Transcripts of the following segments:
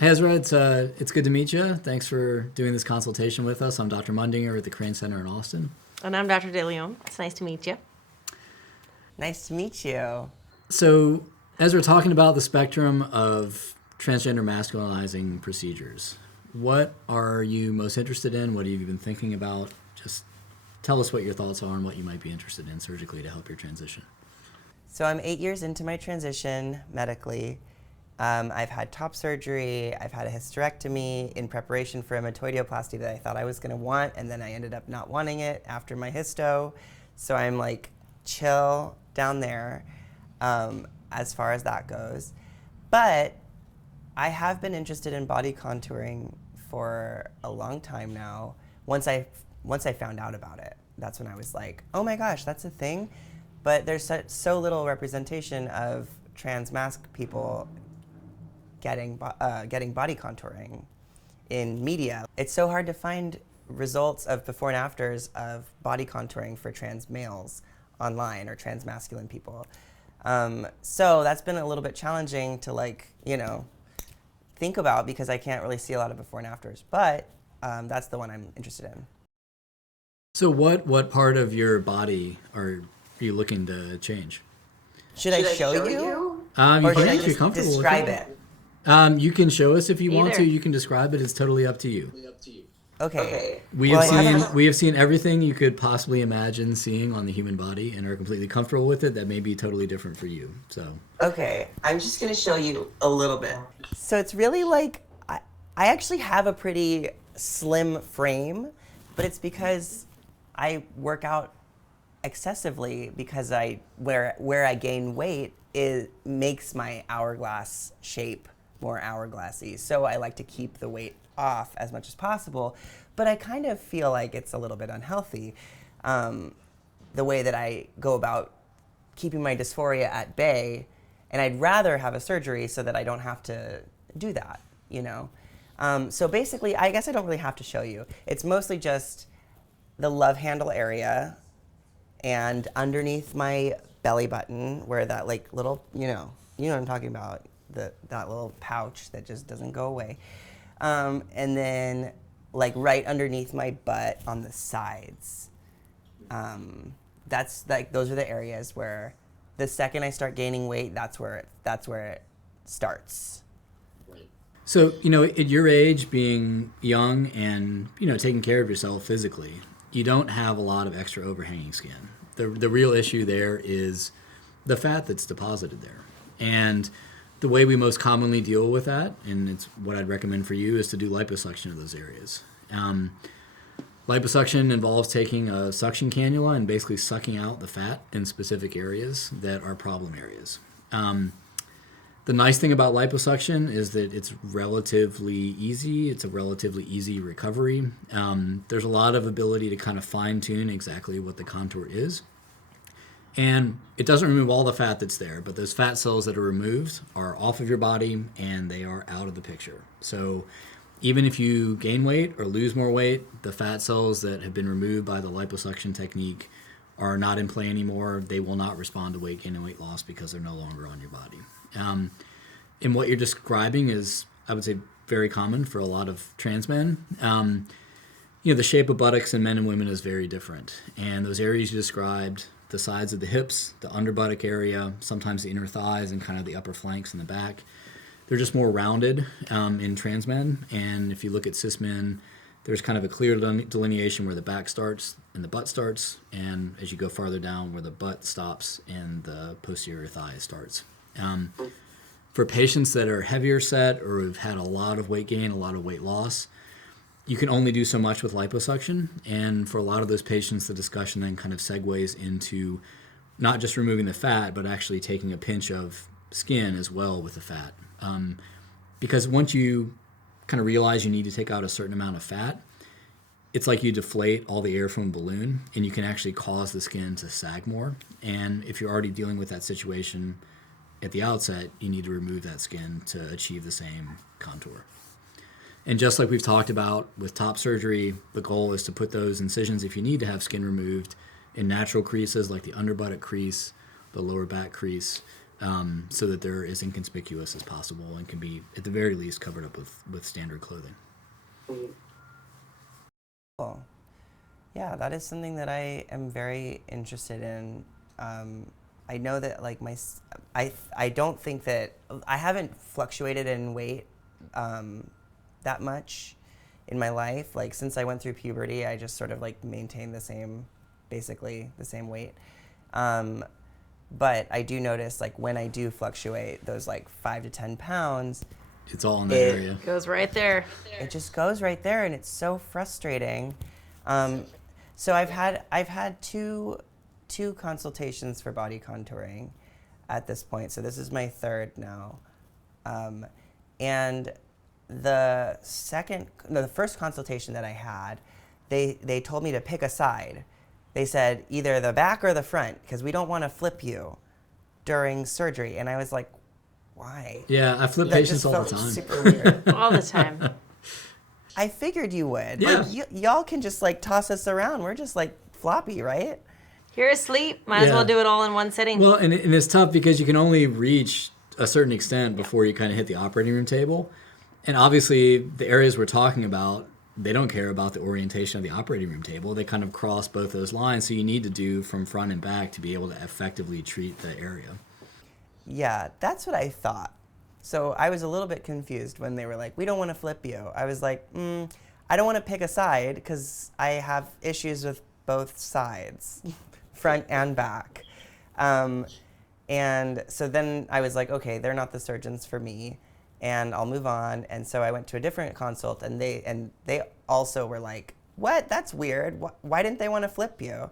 Hey Ezra, it's good to meet you. Thanks for doing this consultation with us. I'm Dr. Mundinger at the Crane Center in Austin. And I'm Dr. De Leon. It's nice to meet you. Nice to meet you. So, as we're talking about the spectrum of transgender masculinizing procedures, what are you most interested in? What have you been thinking about? Just tell us what your thoughts are and what you might be interested in surgically to help your transition. So I'm 8 years into my transition medically. I've had top surgery. I've had a hysterectomy in preparation for a metoidioplasty that I thought I was going to want, and then I ended up not wanting it after my hysto. So I'm like chill down there as far as that goes. But I have been interested in body contouring for a long time now. Once I found out about it, that's when I was like, oh my gosh, that's a thing. But there's so little representation of trans mask people getting body contouring in media. It's so hard to find results of before and afters of body contouring for trans males online or trans masculine people. So that's been a little bit challenging to think about because I can't really see a lot of before and afters. But that's the one I'm interested in. So, what part of your body are you looking to change? Should I show you? You Or can should I if you're just comfortable with describe it? You can show us if you want to. Either. You can describe it. It's totally up to you. Okay. We Well, have I seen haven't- we have seen everything you could possibly imagine seeing on the human body and are completely comfortable with it. That may be totally different for you. So Okay, I'm just gonna show you a little bit. So it's really like, I actually have a pretty slim frame, but it's because I work out excessively because where I gain weight, it makes my hourglass shape more hourglassy. So I like to keep the weight off as much as possible, but I kind of feel like it's a little bit unhealthy, the way that I go about keeping my dysphoria at bay, and I'd rather have a surgery so that I don't have to do that, you know? So basically, I guess I don't really have to show you. It's mostly just the love handle area and underneath my belly button where that like little, you know what I'm talking about, that little pouch that just doesn't go away. And then like right underneath my butt on the sides. That's like, those are the areas where the second I start gaining weight, that's where it starts. So, at your age, being young and, taking care of yourself physically, you don't have a lot of extra overhanging skin. The real issue there is the fat that's deposited there. And the way we most commonly deal with that, and it's what I'd recommend for you, is to do liposuction of those areas. Liposuction involves taking a suction cannula and basically sucking out the fat in specific areas that are problem areas. The nice thing about liposuction is that it's relatively easy. It's a relatively easy recovery. There's a lot of ability to kind of fine tune exactly what the contour is. And it doesn't remove all the fat that's there, but those fat cells that are removed are off of your body and they are out of the picture. So even if you gain weight or lose more weight, the fat cells that have been removed by the liposuction technique are not in play anymore. They will not respond to weight gain and weight loss because they're no longer on your body. And what you're describing is, I would say, very common for a lot of trans men. The shape of buttocks in men and women is very different. And those areas you described, the sides of the hips, the under buttock area, sometimes the inner thighs and kind of the upper flanks in the back, they're just more rounded in trans men. And if you look at cis men, there's kind of a clear delineation where the back starts and the butt starts, and as you go farther down, where the butt stops and the posterior thigh starts. For patients that are heavier set or who've had a lot of weight gain, a lot of weight loss, you can only do so much with liposuction. And for a lot of those patients, the discussion then kind of segues into not just removing the fat, but actually taking a pinch of skin as well with the fat. Because once you kind of realize you need to take out a certain amount of fat, it's like you deflate all the air from a balloon and you can actually cause the skin to sag more. And if you're already dealing with that situation at the outset, you need to remove that skin to achieve the same contour. And just like we've talked about with top surgery, the goal is to put those incisions, if you need to have skin removed, in natural creases like the under buttock crease, the lower back crease, so that they're as inconspicuous as possible and can be, at the very least, covered up with standard clothing. Cool. Yeah, that is something that I am very interested in. I know that like I don't think that I haven't fluctuated in weight that much in my life. Like since I went through puberty, I just sort of like maintained basically the same weight. But I do notice like when I do fluctuate, those like 5 to 10 pounds, It's all in that area. Goes right there. it just goes right there, and it's so frustrating. So I've had two consultations for body contouring at this point. So this is my third now, and the first consultation that I had, they told me to pick a side. They said either the back or the front because we don't want to flip you during surgery, and I was like, why? Yeah, I flip That patients just all the felt time. super weird. All the time. I figured you would. Yeah. Like, y'all can just like toss us around. We're just like floppy, right? You're asleep. Might as well Yeah. do it all in one sitting. Well, and it's tough because you can only reach a certain extent before you kind of hit the operating room table. And obviously, the areas we're talking about, they don't care about the orientation of the operating room table. They kind of cross both those lines. So you need to do from front and back to be able to effectively treat the area. Yeah, that's what I thought. So I was a little bit confused when they were like, we don't want to flip you. I was like, I don't want to pick a side because I have issues with both sides, front and back. And so then I was like, okay, they're not the surgeons for me, and I'll move on. And so I went to a different consult, and they also were like, what? That's weird. Why didn't they want to flip you?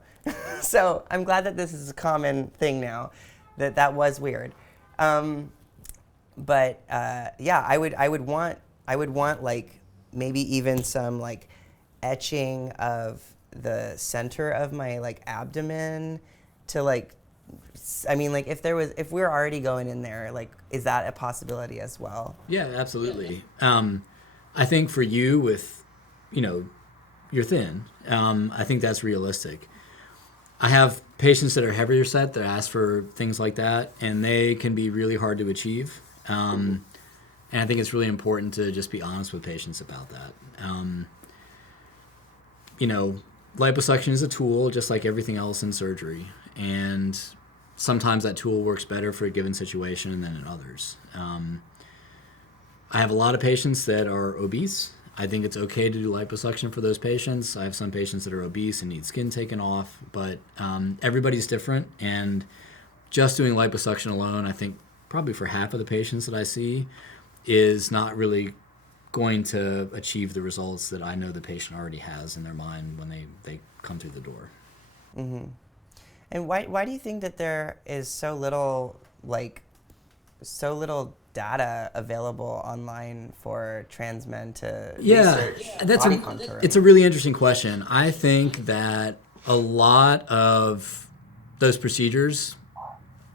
So I'm glad that this is a common thing now. That was weird. But yeah, I would want like maybe even some like etching of the center of my like abdomen to like, I mean, like if we're already going in there, like is that a possibility as well? Yeah, absolutely. I think for you with, you're thin. I think that's realistic. I have patients that are heavier set that ask for things like that, and they can be really hard to achieve. And I think it's really important to just be honest with patients about that. Liposuction is a tool just like everything else in surgery. And sometimes that tool works better for a given situation than in others. I have a lot of patients that are obese. I think it's okay to do liposuction for those patients. I have some patients that are obese and need skin taken off, but everybody's different. And just doing liposuction alone, I think probably for half of the patients that I see, is not really going to achieve the results that I know the patient already has in their mind when they come through the door. Mm-hmm. And why do you think that there is so little data available online for trans men to research body contouring? It's a really interesting question. I think that a lot of those procedures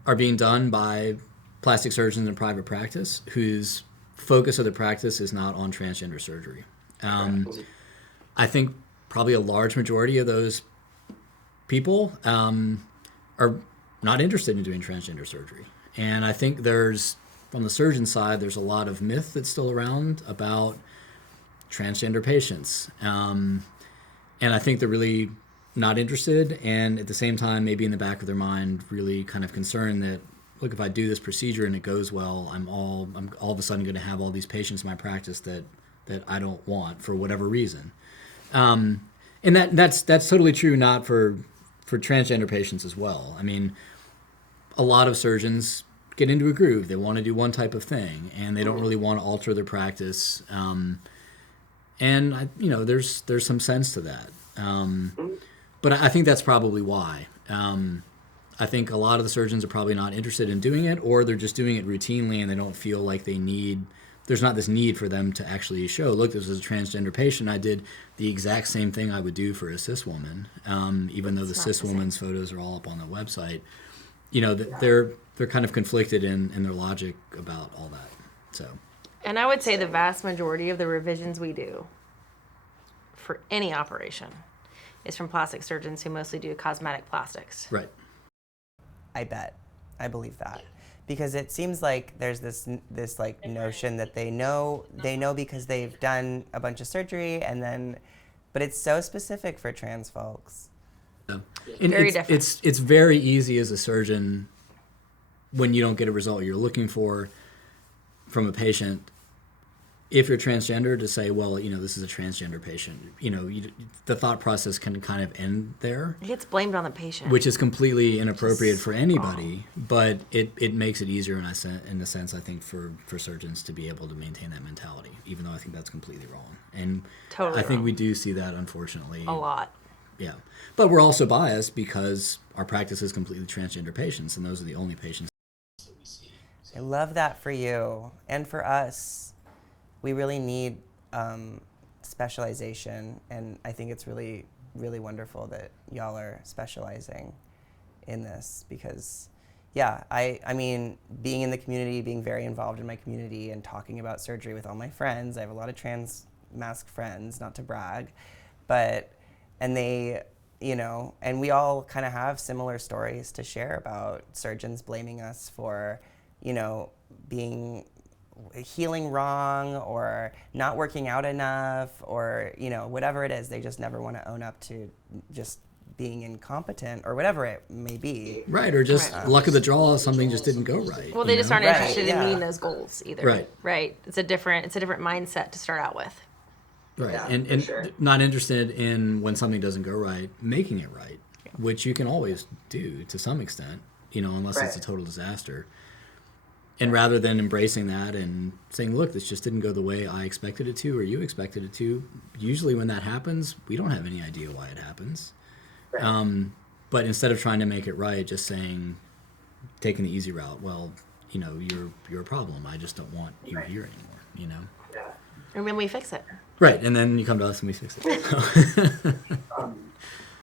are being done by plastic surgeons in private practice whose focus of the practice is not on transgender surgery. I think probably a large majority of those people are not interested in doing transgender surgery. And I think from the surgeon side, there's a lot of myth that's still around about transgender patients. And I think they're really not interested, and at the same time, maybe in the back of their mind, really kind of concerned that, look, if I do this procedure and it goes well, I'm all of a sudden going to have all these patients in my practice that I don't want for whatever reason. And that's totally true, not for transgender patients as well. I mean, a lot of surgeons get into a groove. They want to do one type of thing, and they don't really want to alter their practice. And there's some sense to that. But I think that's probably why. I think a lot of the surgeons are probably not interested in doing it, or they're just doing it routinely and they don't feel like there's not this need for them to actually show, look, this is a transgender patient. I did the exact same thing I would do for a cis woman, even though the cis woman's photos are all up on the website. They're kind of conflicted in their logic about all that. So. And I would say the vast majority of the revisions we do for any operation is from plastic surgeons who mostly do cosmetic plastics. Right. I bet. I believe that. Because it seems like there's this like notion that they know because they've done a bunch of surgery and then, but it's so specific for trans folks. And Very it's, different. it's very easy as a surgeon when you don't get a result you're looking for from a patient, if you're transgender, to say, well, this is a transgender patient. The thought process can kind of end there, It gets blamed on the patient. which is completely inappropriate for anybody. But it makes it easier in a sense, I think, for surgeons to be able to maintain that mentality, even though I think that's completely wrong. And Totally I think wrong. we do see that, unfortunately. a lot. Yeah. But we're also biased because our practice is completely transgender patients, and those are the only patients. I love that for you and for us. We really need specialization, and I think it's really, really wonderful that y'all are specializing in this because, yeah, I mean, being in the community, being very involved in my community and talking about surgery with all my friends. I have a lot of trans mask friends, not to brag, and they, and we all kind of have similar stories to share about surgeons blaming us for, being healing wrong or not working out enough or whatever it is. They just never want to own up to just being incompetent or whatever it may be. Right, or just Right. luck of the draw, something just didn't go right. Well, they just aren't Right, interested yeah. in meeting those goals either. Right. Right. It's a different mindset to start out with. Right, Yeah, and for sure. not interested in when something doesn't go right, making it right, which you can always do to some extent, unless it's a Right. total disaster. And rather than embracing that and saying, look, this just didn't go the way I expected it to or you expected it to, usually when that happens, we don't have any idea why it happens. Right. But instead of trying to make it right, just saying, taking the easy route, well, you're a problem. I just don't want you here anymore, Yeah. And then we fix it. Right, and then you come to us and we fix it.